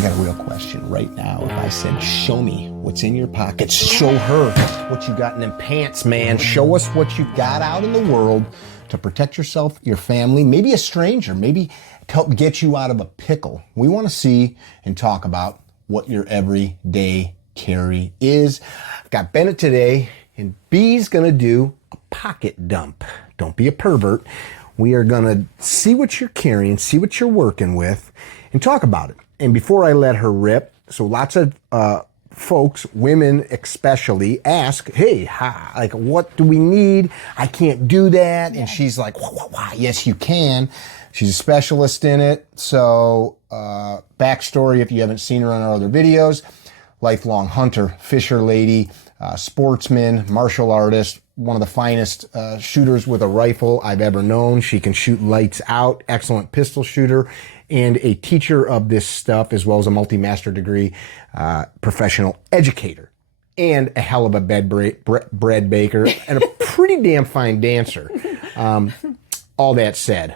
I got a real question right now. If I said, show me what's in your pockets, show her what you got in them pants, man. Show us what you've got out in the world to protect yourself, your family, maybe a stranger, maybe to help get you out of a pickle. We want to see and talk about what your everyday carry is. I've got Bennett today, and B's going to do a pocket dump. Don't be a pervert. We are going to see what you're carrying, see what you're working with, and talk about it. And before I let her rip, so lots of folks, women especially, ask, hey, like, what do we need? I can't do that. And she's like, wah, yes, you can. She's a specialist in it. So backstory, if you haven't seen her on our other videos, lifelong hunter, fisher lady, sportsman, martial artist, one of the finest shooters with a rifle I've ever known. She can shoot lights out, excellent pistol shooter, and a teacher of this stuff, as well as a multi-master degree professional educator, and a hell of a bread baker, and a pretty damn fine dancer. All that said,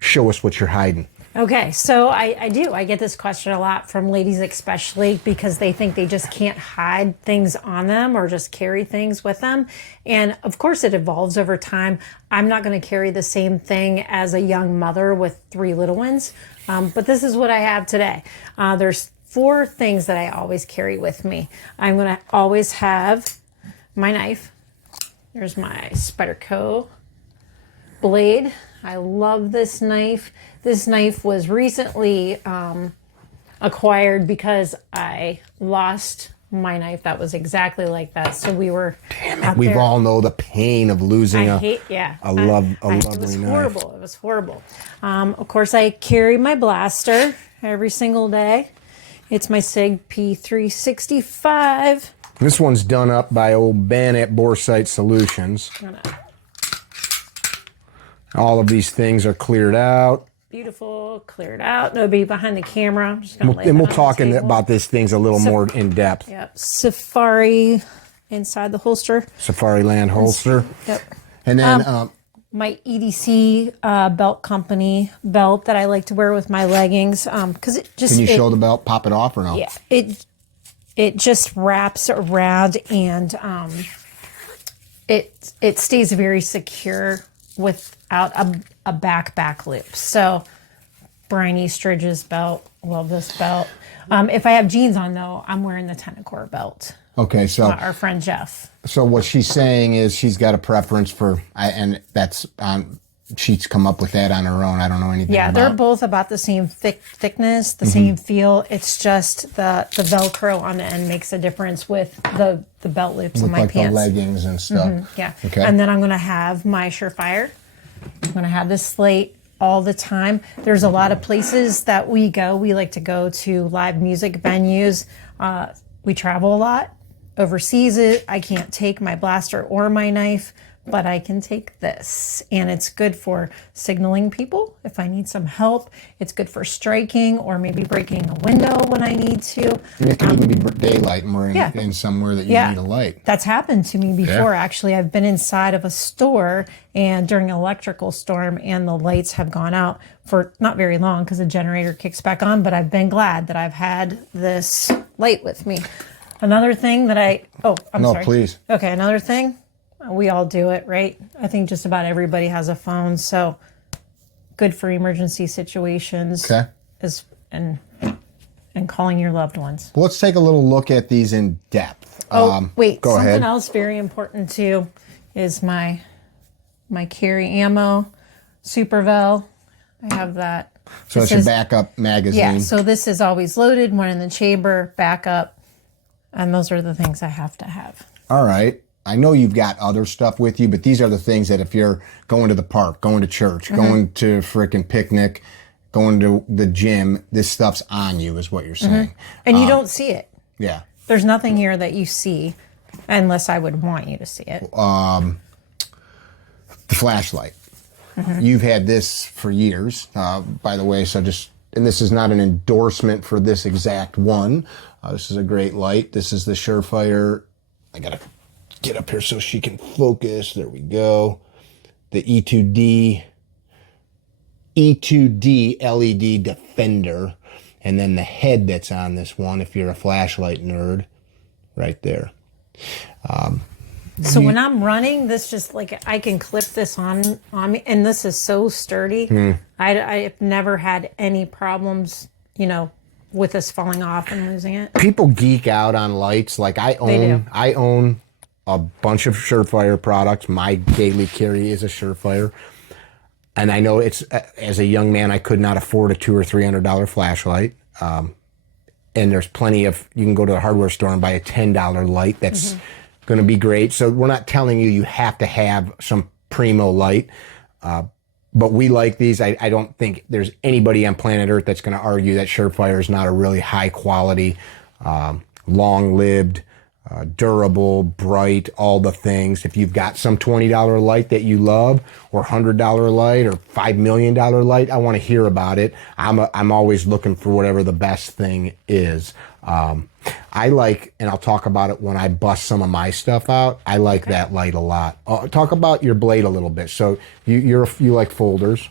show us what you're hiding. Okay, so I do. I get this question a lot from ladies especially because they think they just can't hide things on them or just carry things with them. And of course it evolves over time. I'm not going to carry the same thing as a young mother with 3 little ones, but this is what I have today. There's 4 things that I always carry with me. I'm going to always have my knife. There's my Spyderco blade. I love this knife. This knife was recently acquired because I lost my knife that was exactly like that. So we were We've all know the pain of losing a lovely knife. It was horrible. It was horrible. Of course, I carry my blaster every single day. It's my SIG P365. This one's done up by old Ben at Boresight Solutions. All of these things are cleared out. Beautiful, cleared out. Nobody behind the camera. I'm just gonna lay and that we'll on talk the table. about these things a little more in depth. Yep. Safari inside the holster. Safariland holster. Yep. And then my EDC belt company belt that I like to wear with my leggings. Because it just can you show the belt? Pop it off or no? Yeah. It just wraps around and it stays very secure without a back loop. So Brian Eastridge's belt, love this belt. If I have jeans on though, I'm wearing the Tennecore belt. Okay, so our friend Jeff. So what she's saying is she's got a preference for, and that's she's come up with that on her own. I don't know anything. Yeah, about. they're both about the same thickness, the same feel. It's just the Velcro on the end makes a difference with the belt loops in my like pants. The leggings and stuff. Yeah. Okay. And then I'm going to have my Surefire. I'm going to have this slate all the time. There's a lot of places that we go. We like to go to live music venues. We travel a lot. Overseas, I can't take my blaster or my knife, but I can take this. And it's good for signaling people if I need some help. It's good for striking or maybe breaking a window when I need to. And it can even be daylight and we're in somewhere that you need a light. That's happened to me before, actually. I've been inside of a store and during an electrical storm and the lights have gone out for not very long because the generator kicks back on, but I've been glad that I've had this light with me. Another thing that I'm sorry. No, please. Okay, another thing. We all do it, right? I think just about everybody has a phone, so good for emergency situations. Okay. And calling your loved ones. Well, let's take a little look at these in depth. Wait, go something ahead. else very important too is my carry ammo, Super Vel. I have that. So it's your backup magazine. Yeah, so this is always loaded, one in the chamber, backup, and those are the things I have to have. All right. I know you've got other stuff with you, but these are the things that if you're going to the park, going to church, going to frickin' picnic, going to the gym, this stuff's on you is what you're saying. And you don't see it. Yeah. There's nothing here that you see unless I would want you to see it. The flashlight. You've had this for years, by the way, and this is not an endorsement for this exact one. This is a great light. This is the Surefire. I got to get up here so she can focus. There we go. The E2D LED Defender. and then the head that's on this one, if you're a flashlight nerd, right there. So when I'm running, this just like I can clip this on me, and this is so sturdy. I've never had any problems, you know, with this falling off and losing it. People geek out on lights. Like I own a bunch of Surefire products. My daily carry is a Surefire, and I know it's as a young man I could not afford a $200 or $300 flashlight. And there's plenty of, you can go to the hardware store and buy a $10 light that's going to be great. So we're not telling you have to have some primo light, but we like these. I don't think there's anybody on planet Earth that's going to argue that Surefire is not a really high quality, long-lived, durable, bright, all the things. If you've got some $20 light that you love, or $100 light, or $5 million light, I want to hear about it. I'm always looking for whatever the best thing is. I like, and I'll talk about it when I bust some of my stuff out, I like that light a lot. Talk about your blade a little bit. So you like folders.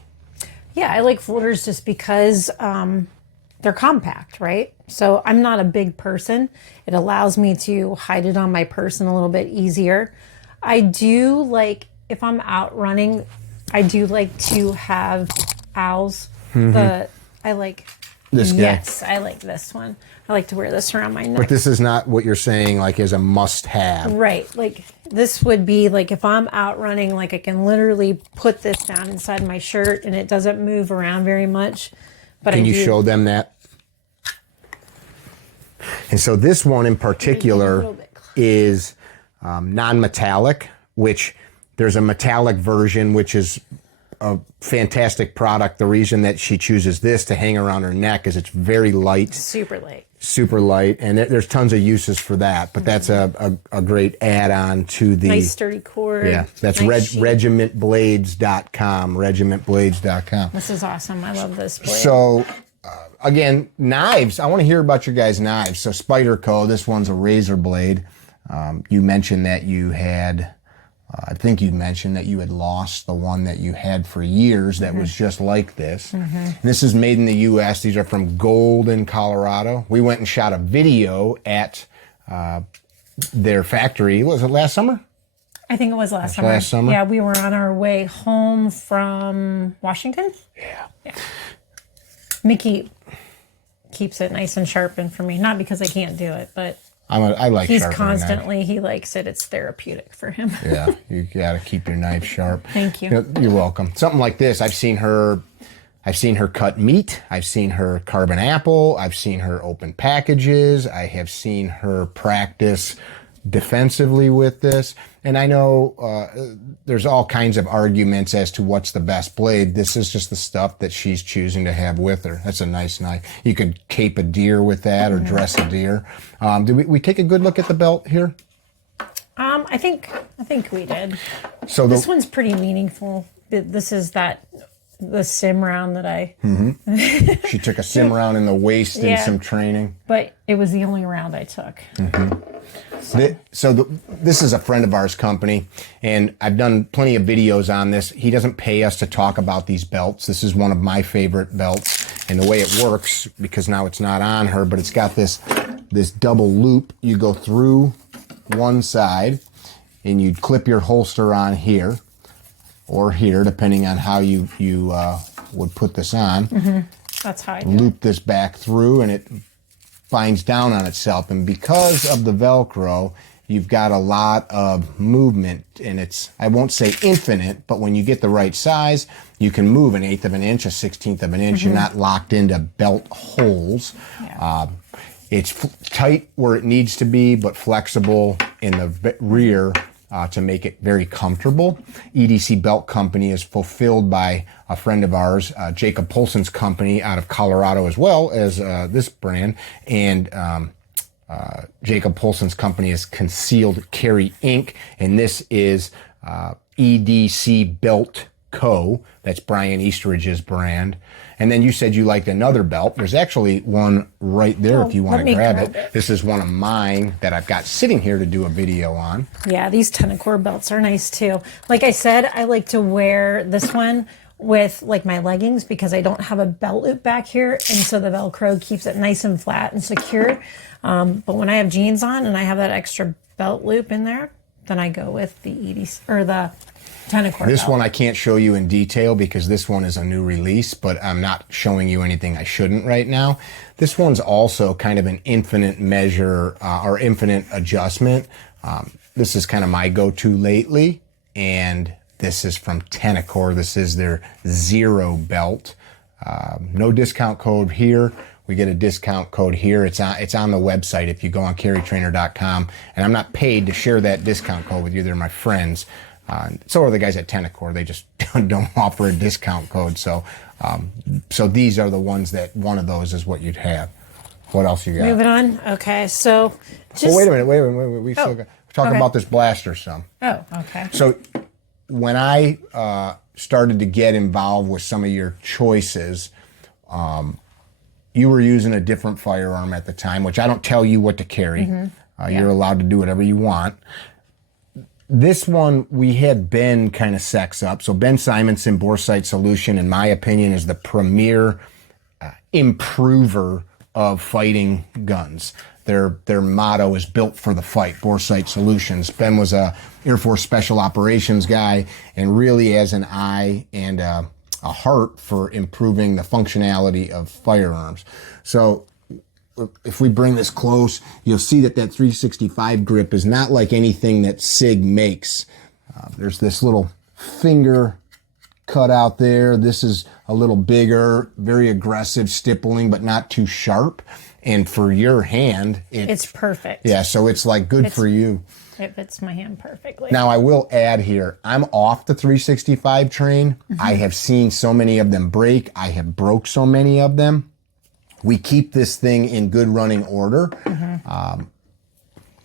Yeah, I like folders just because they're compact, right? So I'm not a big person. It allows me to hide it on my person a little bit easier. I do like, if I'm out running, I do like to have owls. I like this guy. Yes, I like this one. I like to wear this around my neck. But this is not what you're saying like is a must-have. Right. Like this would be like if I'm out running, like I can literally put this down inside my shirt and it doesn't move around very much. But Can you show them that? And so this one in particular is non-metallic, which there's a metallic version, which is a fantastic product. The reason that she chooses this to hang around her neck is it's very light. Super light. Super light. And there's tons of uses for that. But that's a great add-on to the... Nice sturdy cord. Yeah, that's nice regimentblades.com. Regimentblades.com. This is awesome. I love this blade. So... again, knives. I want to hear about your guys' knives. So Spyderco, this one's a razor blade. You mentioned that you had, I think you mentioned that you had lost the one that you had for years that was just like this. This is made in the U.S. These are from Golden, Colorado. We went and shot a video at their factory. Was it last summer? I think it was last summer. Last summer? Yeah, we were on our way home from Washington. Yeah. Mickey keeps it nice and sharpened for me. Not because I can't do it, but I like he's sharpening constantly, knives. he likes it. It's therapeutic for him. Yeah, you got to keep your knife sharp. Thank you. You're welcome. Something like this, I've seen her cut meat. I've seen her carbon apple. I've seen her open packages. I have seen her practice defensively with this. And I know there's all kinds of arguments as to what's the best blade. This is just the stuff that she's choosing to have with her. That's a nice knife. You could cape a deer with that or dress a deer. Did we take a good look at the belt here? I think we did. So this one's pretty meaningful. This is the sim round that I... She took a sim round in the waist in some training. But it was the only round I took. This is a friend of ours company, and I've done plenty of videos on this. He doesn't pay us to talk about these belts. This is one of my favorite belts, and the way it works, because now it's not on her, but it's got this double loop. You go through one side, and you clip your holster on here, or here, depending on how you would put this on. That's how I do Loop this back through, and it binds down on itself. And because of the Velcro, you've got a lot of movement, and it's, I won't say infinite, but when you get the right size, you can move an 1/8 of an inch, a 1/16 of an inch. You're not locked into belt holes. Yeah. It's tight where it needs to be, but flexible in the rear to make it very comfortable. EDC Belt Company is fulfilled by a friend of ours, Jacob Polson's company out of Colorado, as well as this brand. And Jacob Polson's company is Concealed Carry Inc. And this is EDC Belt Co. That's Brian Eastridge's brand. And then you said you liked another belt. There's actually one right there if you want to grab it. This is one of mine that I've got sitting here to do a video on. Yeah, these Tenacore belts are nice too. Like I said, I like to wear this one with like my leggings because I don't have a belt loop back here, and so the Velcro keeps it nice and flat and secure. But when I have jeans on and I have that extra belt loop in there, then I go with the 80 or the Tenacore This belt. one I can't show you in detail because this one is a new release, but I'm not showing you anything I shouldn't right now. This one's also kind of an infinite measure or infinite adjustment. This is kind of my go-to lately, and this is from Tenacore. This is their Zero belt. No discount code here. We get a discount code here. It's on the website if you go on CarryTrainer.com, and I'm not paid to share that discount code with you. They're my friends. So are the guys at Tenacore. They just don't offer a discount code. So these are the ones that one of those is what you'd have. What else you got? Moving on. Okay, so just... Oh, wait a minute. We still got... We're talking about this blaster some. Oh, okay. So when I started to get involved with some of your choices, you were using a different firearm at the time, which I don't tell you what to carry. You're allowed to do whatever you want. This one, we had Ben kind of sex up. So Ben Simonson, Boresight Solution, in my opinion, is the premier improver of fighting guns. Their motto is built for the fight, Boresight Solutions. Ben was a Air Force Special Operations guy and really has an eye and a heart for improving the functionality of firearms. So if we bring this close, you'll see that 365 grip is not like anything that SIG makes. There's this little finger cut out there. This is a little bigger, very aggressive stippling, but not too sharp. And for your hand, it's perfect. Yeah, so it's like good for you. It fits my hand perfectly. Now, I will add here, I'm off the 365 train. I have seen so many of them break. I have broke so many of them. We keep this thing in good running order,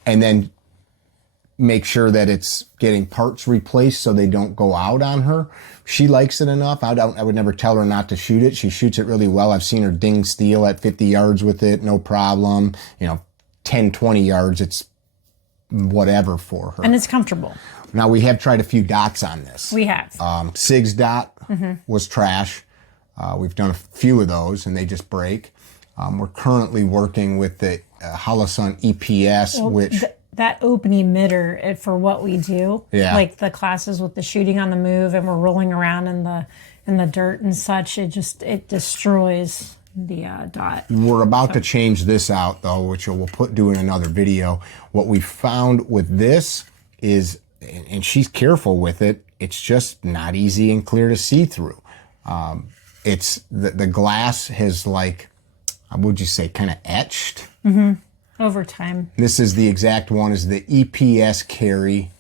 and then make sure that it's getting parts replaced so they don't go out on her. She likes it enough. I would never tell her not to shoot it. She shoots it really well. I've seen her ding steel at 50 yards with it, no problem. 10, 20 yards, it's whatever for her. And it's comfortable. Now, we have tried a few dots on this. We have. SIG's dot was trash. We've done a few of those, and they just break. We're currently working with the Holosun EPS, which... That open emitter for what we do, like the classes with the shooting on the move, and we're rolling around in the dirt and such. It destroys the dot. We're about to change this out though, which we'll do in another video. What we found with this is, and she's careful with it, it's just not easy and clear to see through. It's the glass has like, what would you say, kind of etched. Over time. This is the exact one as the EPS carry.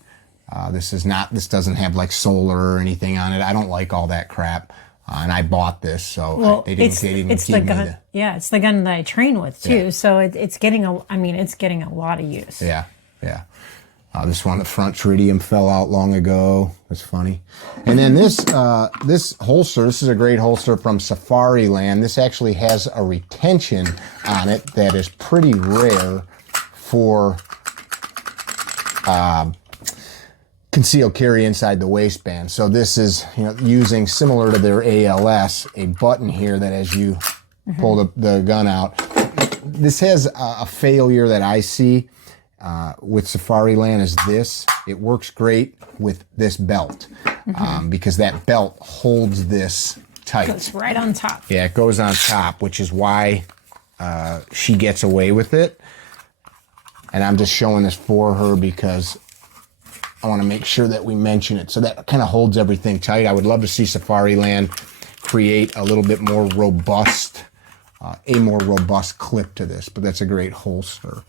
This doesn't have like solar or anything on it. I don't like all that crap. And I bought this, so they didn't give me the... Yeah, it's the gun that I train with too. Yeah. So it's getting a lot of use. Yeah. This one, the front tritium fell out long ago. That's funny. And then this holster, this is a great holster from Safariland. This actually has a retention on it that is pretty rare for concealed carry inside the waistband. So this is using, similar to their ALS, a button here that as you pull the gun out. This has a failure that I see with Safariland is this. It works great with this belt because that belt holds this tight. It goes right on top. Yeah, it goes on top, which is why she gets away with it. And I'm just showing this for her because I want to make sure that we mention it. So that kind of holds everything tight. I would love to see Safariland create a little bit more robust, a more robust clip to this, but that's a great holster.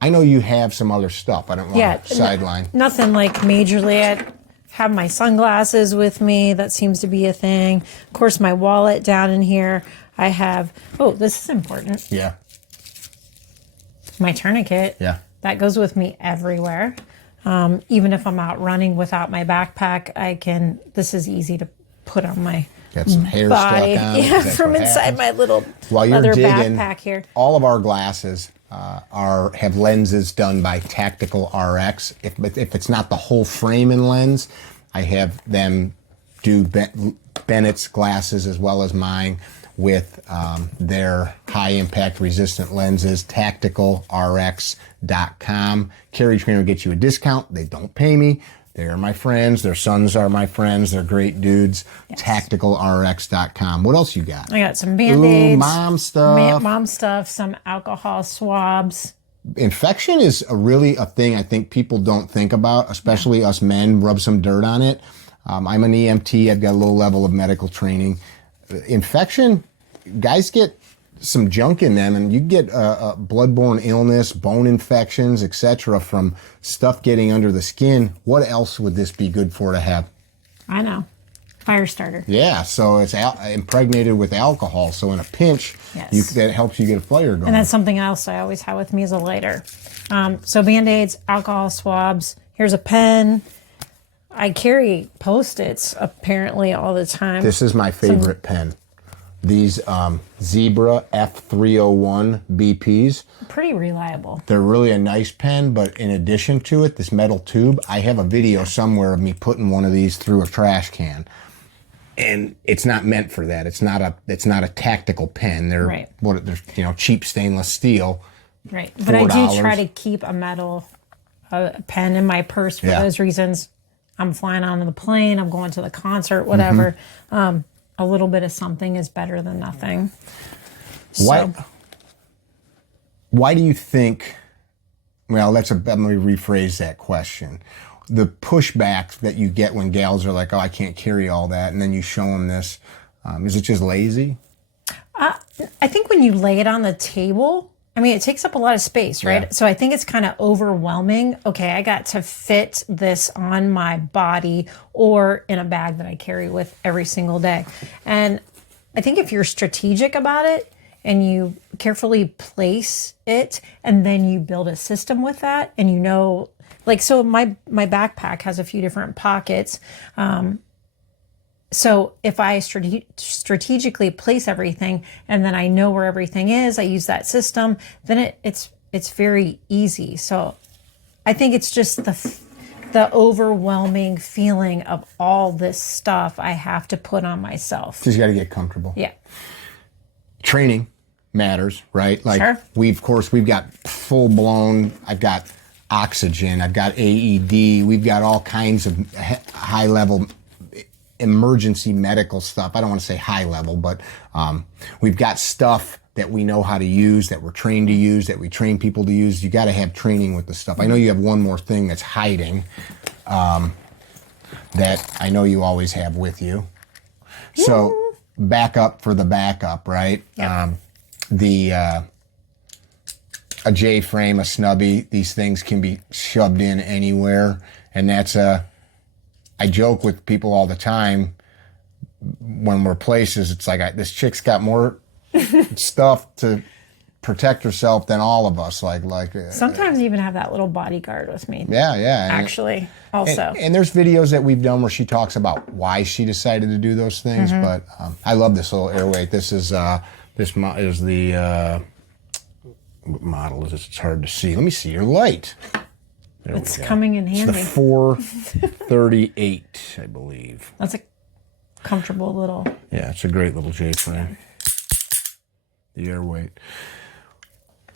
I know you have some other stuff. I don't want to sideline. Nothing like majorly. I have my sunglasses with me. That seems to be a thing. Of course, my wallet down in here. I have, this is important. Yeah. My tourniquet. Yeah. That goes with me everywhere. Even if I'm out running without my backpack, this is easy to put on my got some hair body. stuck on. Yeah, from inside my little leather backpack here. All of our glasses have lenses done by Tactical RX. If it's not the whole frame and lens, I have them do Bennett's glasses as well as mine with their high-impact resistant lenses, tacticalrx.com. CarryTrainer gets you a discount. They don't pay me. They're my friends. Their sons are my friends. They're great dudes. Yes. Tacticalrx.com. What else you got? I got some Band-Aids. Ooh, mom stuff. Mom stuff, some alcohol swabs. Infection is really a thing I think people don't think about, especially us men, rub some dirt on it. I'm an EMT. I've got a low level of medical training. Infection, guys get some junk in them, and you get bloodborne illness, bone infections, etc. from stuff getting under the skin. What else would this be good for to have? I know. Fire starter. Yeah, so it's impregnated with alcohol. So in a pinch, yes, that helps you get a fire going. And that's something else I always have with me as a lighter. So Band-Aids, alcohol swabs. Here's a pen. I carry Post-its apparently all the time. This is my favorite pen. These Zebra F301 BPs. Pretty reliable. They're really a nice pen, but in addition to it, this metal tube, I have a video somewhere of me putting one of these through a trash can. And it's not meant for that. It's not a tactical pen. They're right. They're cheap stainless steel. Right. But I do try to keep a metal pen in my purse for those reasons. I'm flying onto the plane, I'm going to the concert, whatever. Mm-hmm. A little bit of something is better than nothing. Why do you think, well, let me rephrase that question. The pushback that you get when gals are like, oh, I can't carry all that, and then you show them this, is it just lazy? I think when you lay it on the table, I mean, it takes up a lot of space, right? Yeah. So I think it's kind of overwhelming. Okay, I got to fit this on my body or in a bag that I carry with every single day. And I think if you're strategic about it and you carefully place it and then you build a system with that and you know, like, so my backpack has a few different pockets. So if I strategically place everything and then I know where everything is, I use that system, then it's very easy. So I think it's just the overwhelming feeling of all this stuff I have to put on myself. Because you got to get comfortable. Yeah. Training matters, right? Like sure. We've got full blown, I've got oxygen, I've got AED, we've got all kinds of high level emergency medical stuff. I don't want to say high level, but we've got stuff that we know how to use, that we're trained to use, that we train people to use. You got to have training with the stuff. I know you have one more thing that's hiding that I know you always have with you. So backup for the backup, right? Yep. A J-frame, a snubby, these things can be shoved in anywhere, and that's I joke with people all the time when we're places, it's like, this chick's got more stuff to protect herself than all of us. Sometimes you even have that little bodyguard with me. Yeah. Actually, also. And there's videos that we've done where she talks about why she decided to do those things, but I love this little airweight. This is the, what model is this? It's hard to see. Let me see your light. It's coming in handy. It's the 438, I believe. That's a comfortable little. Yeah, it's a great little J-frame. The airweight.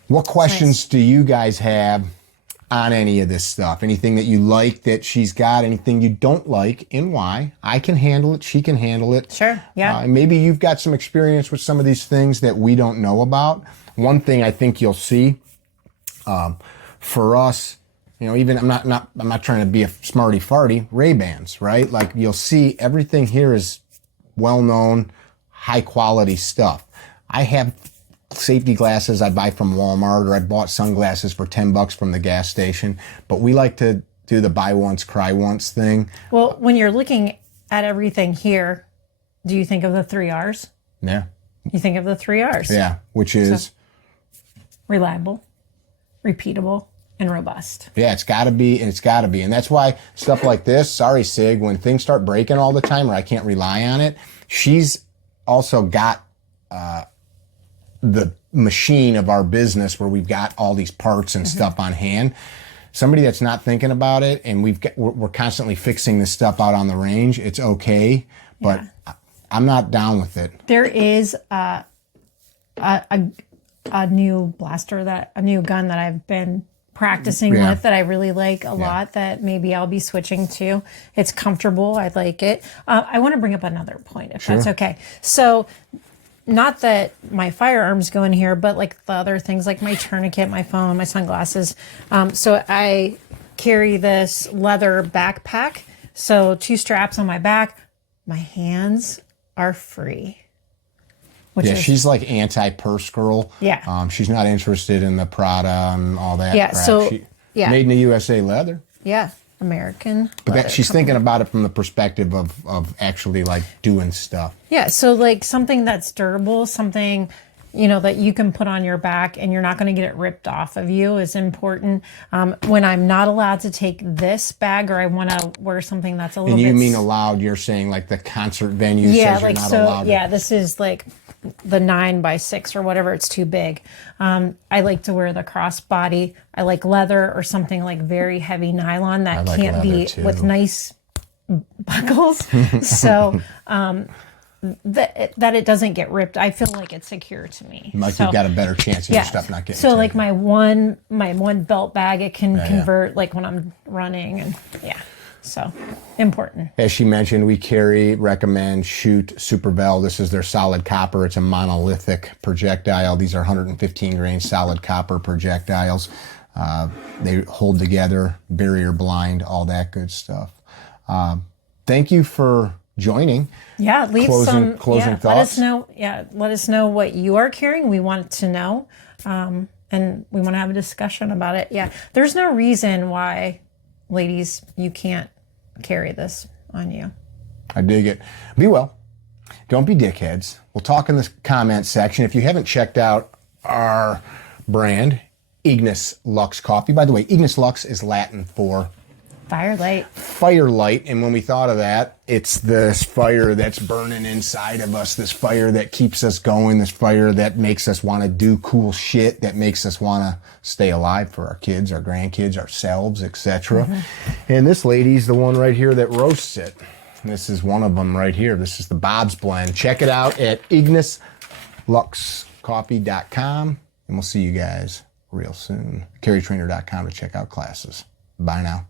What questions do you guys have on any of this stuff? Anything that you like that she's got? Anything you don't like and why? I can handle it. She can handle it. Sure, yeah. Maybe you've got some experience with some of these things that we don't know about. One thing I think you'll see for us, even I'm not trying to be a smarty farty. Ray-Bans, right? Like you'll see everything here is well-known, high-quality stuff. I have safety glasses I buy from Walmart, or I bought sunglasses for $10 from the gas station. But we like to do the buy once, cry once thing. Well, when you're looking at everything here, do you think of the 3 R's? Yeah. You think of the 3 R's. Yeah, which is reliable, repeatable, and robust. Yeah, it's got to be. And that's why stuff like this, sorry, Sig, when things start breaking all the time or I can't rely on it, she's also got the machine of our business where we've got all these parts and stuff on hand. Somebody that's not thinking about it, and we're constantly fixing this stuff out on the range, it's okay. but I'm not down with it. There is a new a new gun that I've been practicing with that I really like a lot that maybe I'll be switching to. It's comfortable. I like it. I want to bring up another point if that's okay. So not that my firearms go in here, but like the other things like my tourniquet, my phone, my sunglasses. So I carry this leather backpack. So 2 straps on my back. My hands are free. She's like anti-purse girl. Yeah. She's not interested in the Prada and all that crap. So, Made in the USA leather. Yeah. American. But she's thinking about it from the perspective of actually like doing stuff. Yeah. So like something that's durable, something, that you can put on your back and you're not going to get it ripped off of you is important. When I'm not allowed to take this bag or I want to wear something that's a little bit... And you mean allowed, you're saying like the concert venue says you're not allowed. Yeah, this is like the 9x6 or whatever. It's too big. I like to wear the crossbody. I like leather or something like very heavy nylon that can't be too. with nice buckles. So... that it doesn't get ripped. I feel like it's secure to me. Like you've got a better chance of your stuff not getting taken. Like my one belt bag, it can convert like when I'm running and so important. As she mentioned, we recommend shoot Super Vel. This is their solid copper. It's a monolithic projectile. These are 115 grain solid copper projectiles. They hold together, barrier blind, all that good stuff. Thank you for joining. Yeah, leave closing thoughts. Let us know what you are carrying. We want to know, and we want to have a discussion about it. Yeah, there's no reason why, ladies, you can't carry this on you. I dig it. Be well. Don't be dickheads. We'll talk in the comments section. If you haven't checked out our brand, Ignis Lux Coffee. By the way, Ignis Lux is Latin for Firelight. And when we thought of that, it's this fire that's burning inside of us, this fire that keeps us going, this fire that makes us want to do cool shit, that makes us want to stay alive for our kids, our grandkids, ourselves, etc. And this lady's the one right here that roasts it. This is one of them right here. This is the Bob's Blend. Check it out at ignisluxcoffee.com, and we'll see you guys real soon. CarryTrainer.com to check out classes. Bye now.